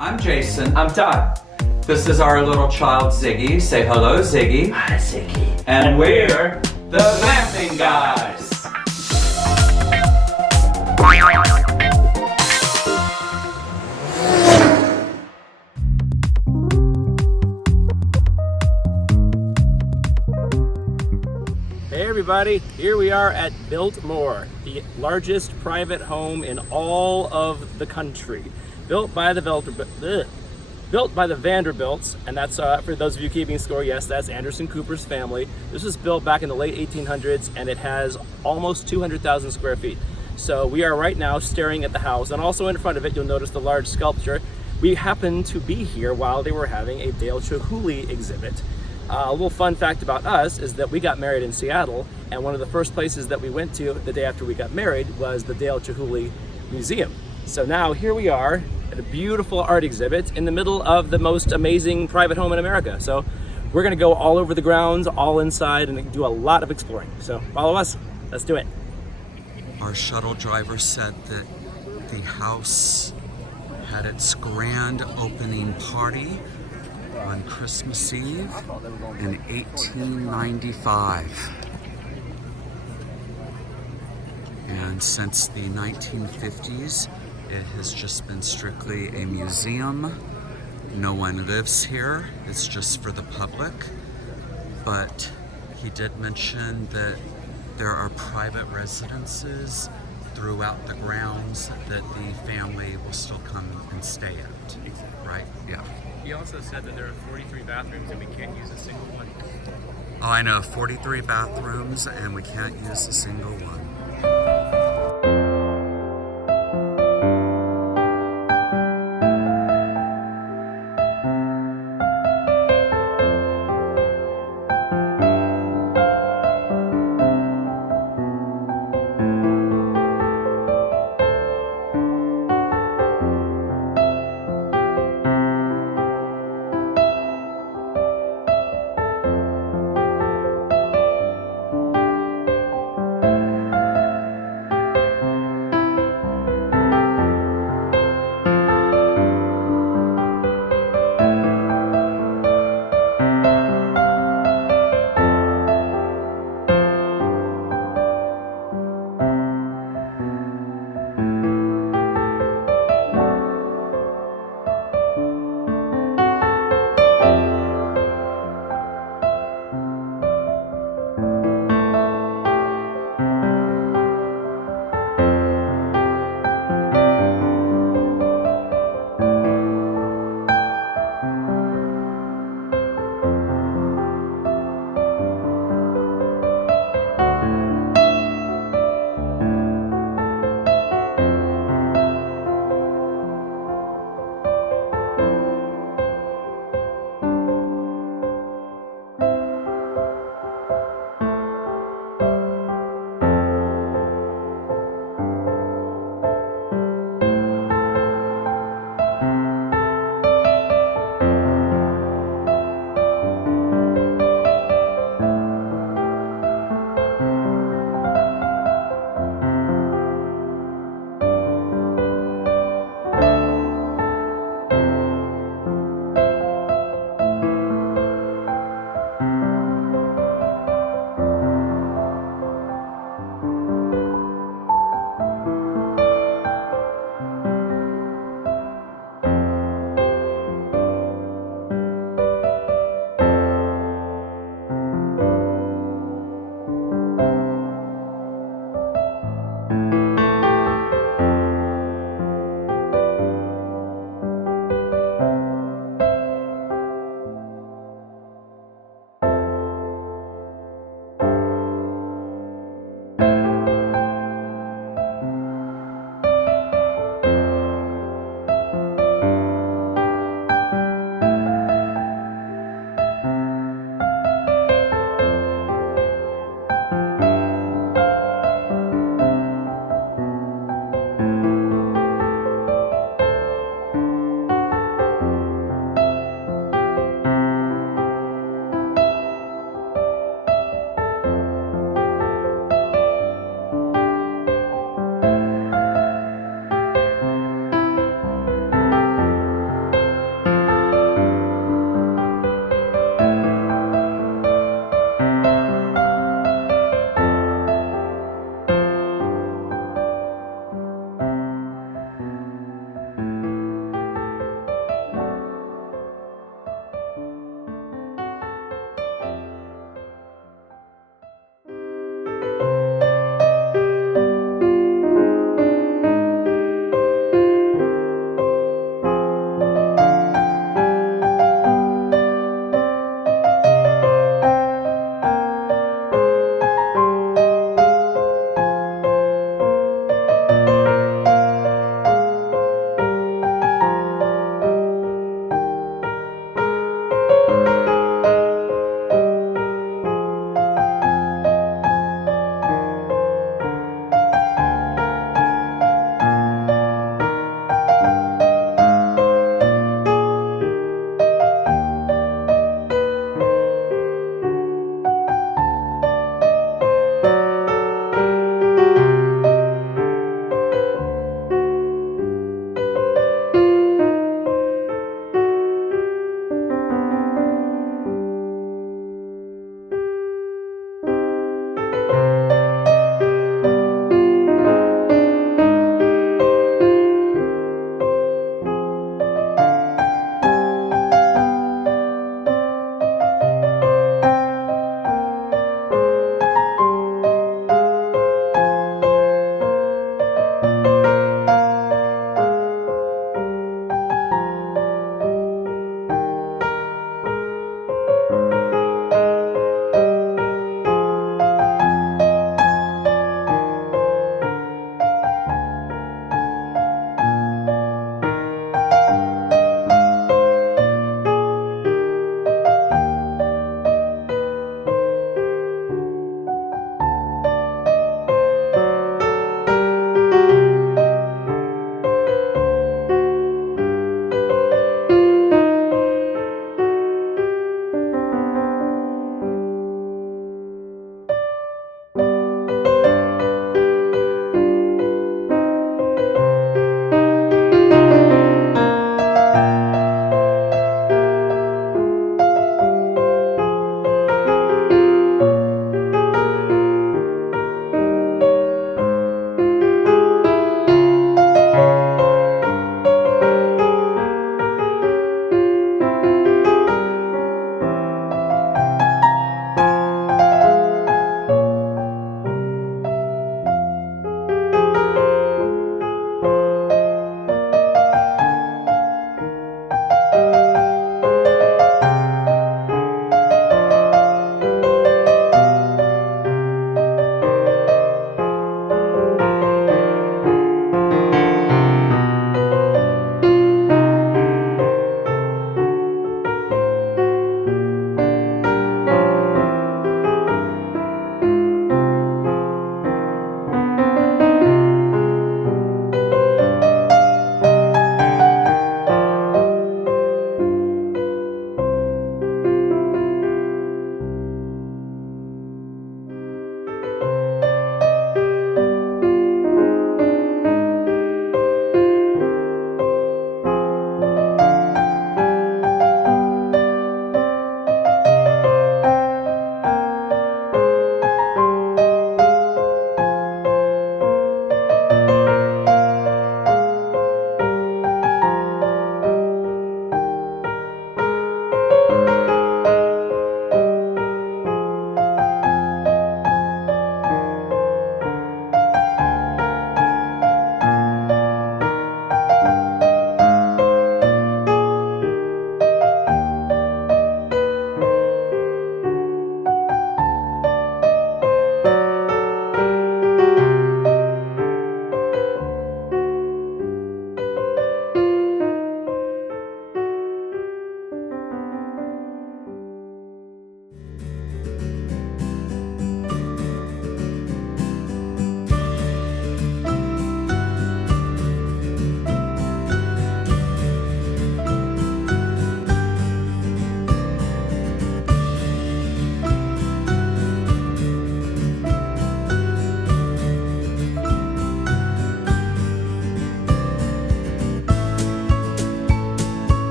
I'm Jason. I'm Todd. This is our little child Ziggy. Say hello, Ziggy. Hi, Ziggy. And we're the Glamping Guys. Hey everybody, here we are at Biltmore, the largest private home in all of the country. Built by the Vanderbilts, and that's for those of you keeping score, yes, that's Anderson Cooper's family. This was built back in the late 1800s, and it has almost 200,000 square feet. So we are right now staring at the house, and also in front of it, you'll notice the large sculpture. We happened to be here while they were having a Dale Chihuly exhibit. A little fun fact about us is that we got married in Seattle, and one of the first places that we went to the day after we got married was the Dale Chihuly Museum. So now here we are at a beautiful art exhibit in the middle of the most amazing private home in America. So we're gonna go all over the grounds, all inside, and do a lot of exploring. So follow us, let's do it. Our shuttle driver said that the house had its grand opening party on Christmas Eve in 1895. And since the 1950s, it has just been strictly a museum. No one lives here, it's just for the public. But he did mention that there are private residences throughout the grounds that the family will still come and stay at. Right? Yeah. He also said that there are 43 bathrooms and we can't use a single one. Oh, I know, 43 bathrooms and we can't use a single one.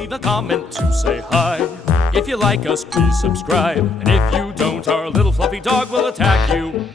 leave a comment to say hi. If you like us, please subscribe. And if you don't, our little fluffy dog will attack you.